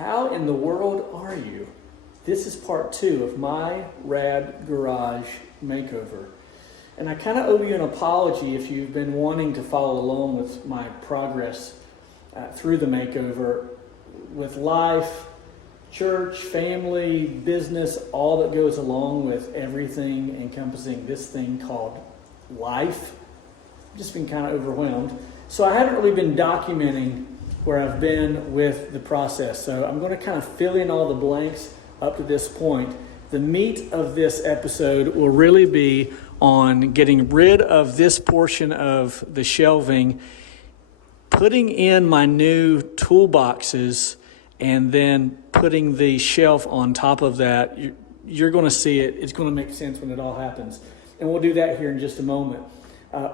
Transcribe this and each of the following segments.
How in the world are you? This is part 2 of my rad garage makeover. And I kind of owe you an apology if you've been wanting to follow along with my progress through the makeover with life, church, family, business, all that goes along with everything encompassing this thing called life. I've just been kind of overwhelmed. So I haven't really been documenting where I've been with the process. So I'm going to kind of fill in all the blanks up to this point. The meat of this episode will really be on getting rid of this portion of the shelving, putting in my new toolboxes, and then putting the shelf on top of that. You're going to see it. It's going to make sense when it all happens. And we'll do that here in just a moment.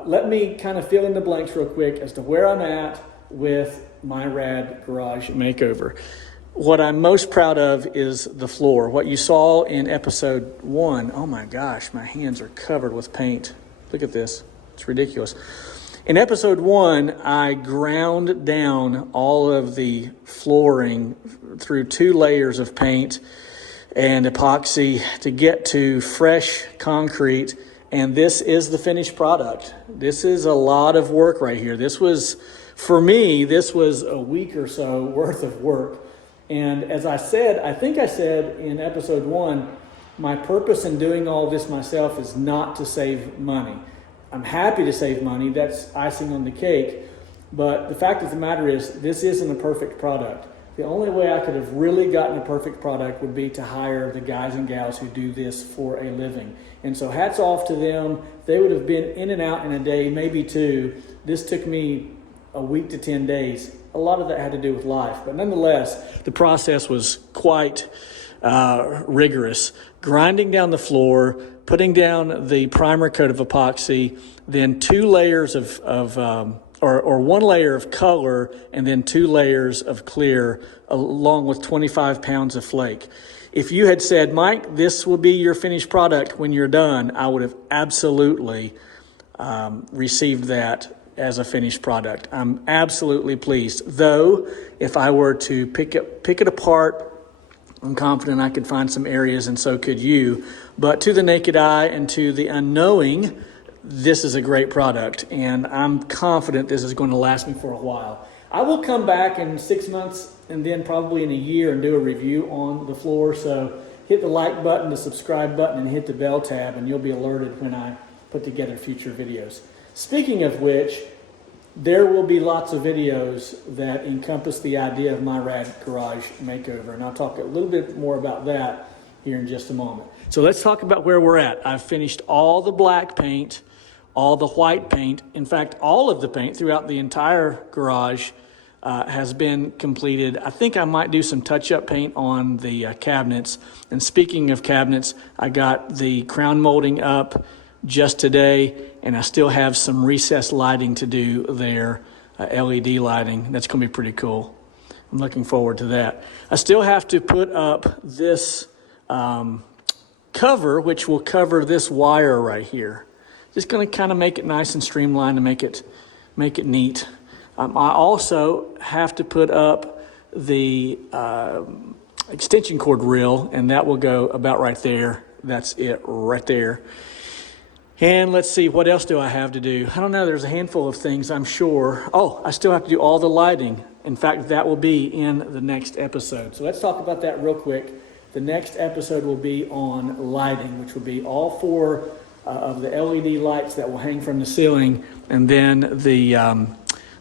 Let me kind of fill in the blanks real quick as to where I'm at with my rad garage makeover. What I'm most proud of is the floor. What you saw in episode 1, oh my gosh, my hands are covered with paint. Look at this, it's ridiculous. In episode 1, I ground down all of the flooring through 2 layers of paint and epoxy to get to fresh concrete. And this is the finished product. This is a lot of work right here. This was, for me, this was a week or so worth of work. And as I said, I think I said in episode 1, my purpose in doing all this myself is not to save money. I'm happy to save money. That's icing on the cake. But the fact of the matter is, this isn't a perfect product. The only way I could have really gotten a perfect product would be to hire the guys and gals who do this for a living. And so hats off to them. They would have been in and out in a day, maybe 2. This took me a week to 10 days. A lot of that had to do with life. But nonetheless, the process was quite rigorous. Grinding down the floor, putting down the primer coat of epoxy, then 2 layers or 1 layer of color, and then 2 layers of clear, along with 25 pounds of flake. If you had said, Mike, this will be your finished product when you're done, I would have absolutely received that as a finished product. I'm absolutely pleased. Though, if I were to pick it apart, I'm confident I could find some areas, and so could you. But to the naked eye and to the unknowing, this is a great product, and I'm confident this is going to last me for a while. I will come back in 6 months and then probably in a year and do a review on the floor. So hit the like button, the subscribe button, and hit the bell tab, and you'll be alerted when I put together future videos. Speaking of which, there will be lots of videos that encompass the idea of my rad garage makeover, and I'll talk a little bit more about that here in just a moment. So let's talk about where we're at. I've finished all the black paint, all the white paint. In fact, all of the paint throughout the entire garage has been completed. I think I might do some touch-up paint on the cabinets. And speaking of cabinets, I got the crown molding up just today, and I still have some recessed lighting to do there, LED lighting. That's going to be pretty cool. I'm looking forward to that. I still have to put up this cover, which will cover this wire right here. Just going to kind of make it nice and streamlined to make it neat. I also have to put up the extension cord reel, and that will go about right there. That's it right there. And let's see, what else do I have to do? I don't know, there's a handful of things, I'm sure. Oh, I still have to do all the lighting. In fact, that will be in the next episode. So let's talk about that real quick. The next episode will be on lighting, which will be all 4 of the LED lights that will hang from the ceiling, and then the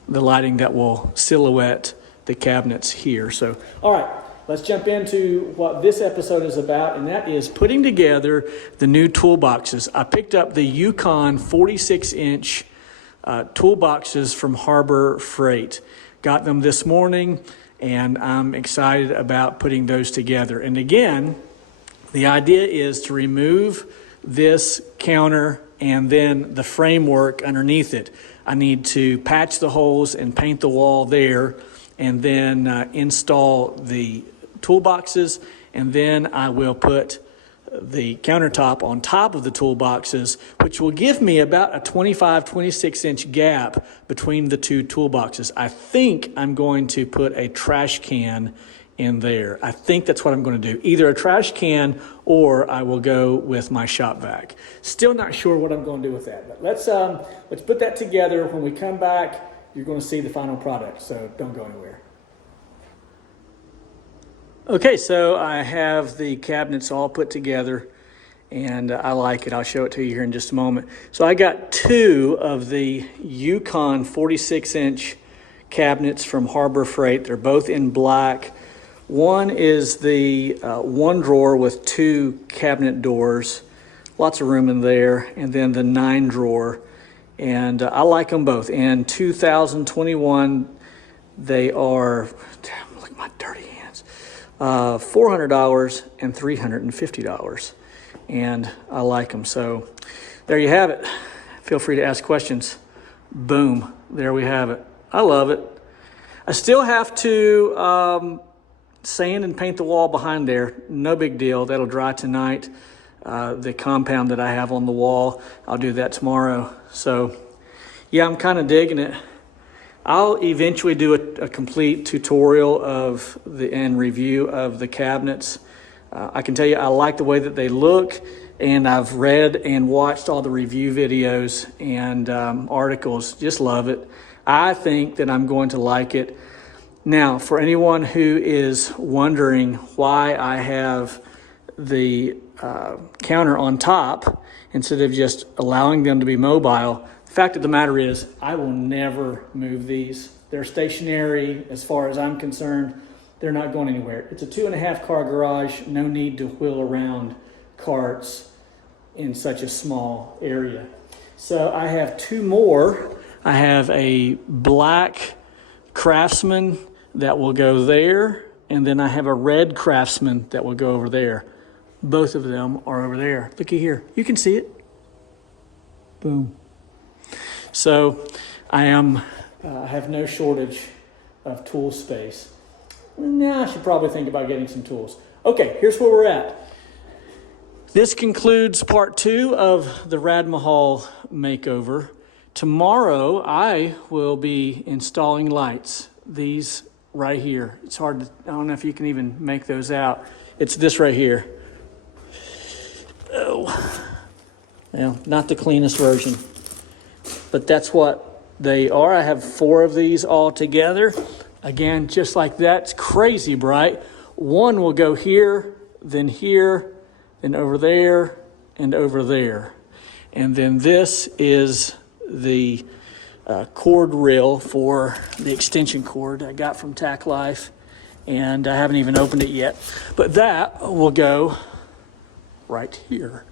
lighting that will silhouette the cabinets here. So, all right. Let's jump into what this episode is about, and that is putting together the new toolboxes. I picked up the Yukon 46-inch toolboxes from Harbor Freight. Got them this morning, and I'm excited about putting those together. And again, the idea is to remove this counter and then the framework underneath it. I need to patch the holes and paint the wall there, and then install the toolboxes, and then I will put the countertop on top of the toolboxes, which will give me about a 26 inch gap between the 2 toolboxes. I think I'm going to put a trash can in there. I think that's what I'm going to do. Either a trash can or I will go with my shop vac. Still not sure what I'm going to do with that. But let's put that together. When we come back, you're going to see the final product. So don't go anywhere. Okay, so I have the cabinets all put together, and I like it. I'll show it to you here in just a moment. So I got 2 of the Yukon 46-inch cabinets from Harbor Freight. They're both in black. One is the 1 drawer with 2 cabinet doors, lots of room in there, and then the 9 drawer. And I like them both. In 2021, they are, damn, look at my dirty hands, $400 and $350. And I like them. So there you have it. Feel free to ask questions. Boom, there we have it. I love it. I still have to sand and paint the wall behind there. No big deal. That'll dry tonight. The compound that I have on the wall, I'll do that tomorrow. So yeah, I'm kind of digging it. I'll eventually do a complete tutorial of and review of the cabinets. I can tell you I like the way that they look, and I've read and watched all the review videos and articles. Just love it. I think that I'm going to like it. Now, for anyone who is wondering why I have the counter on top instead of just allowing them to be mobile, the fact of the matter is I will never move these. They're stationary as far as I'm concerned. They're not going anywhere. It's a 2.5 car garage. No need to wheel around carts in such a small area. So I have 2 more. I have a black Craftsman that will go there, and then I have a red Craftsman that will go over there. Both of them are over there. Looky here. You can see it. Boom. So I have no shortage of tool space. Now I should probably think about getting some tools. Okay, here's where we're at. This concludes part 2 of the Rad Mahal makeover. Tomorrow I will be installing lights. These right here. It's hard to, I don't know if you can even make those out. It's this right here. Oh, well, not the cleanest version, but that's what they are. I have 4 of these all together. Again, just like that. It's crazy bright. One will go here, then over there, and over there. And then this is the cord reel for the extension cord I got from Tack Life, and I haven't even opened it yet. But that will go right here,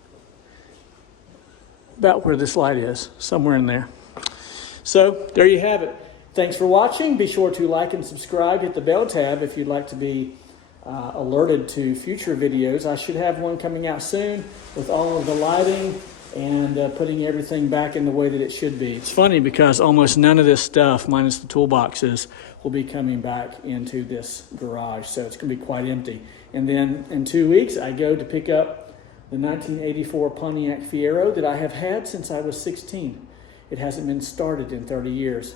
about where this light is, somewhere in there. So there you have it. Thanks for watching. Be sure to like and subscribe. Hit the bell tab if you'd like to be alerted to future videos. I should have one coming out soon with all of the lighting and putting everything back in the way that it should be. It's funny because almost none of this stuff, minus the toolboxes, will be coming back into this garage. So it's going to be quite empty. And then in 2 weeks, I go to pick up the 1984 Pontiac Fiero that I have had since I was 16. It hasn't been started in 30 years.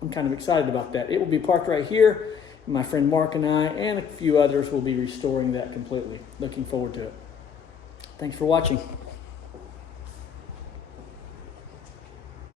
I'm kind of excited about that. It will be parked right here. My friend Mark and I and a few others will be restoring that completely. Looking forward to it. Thanks for watching.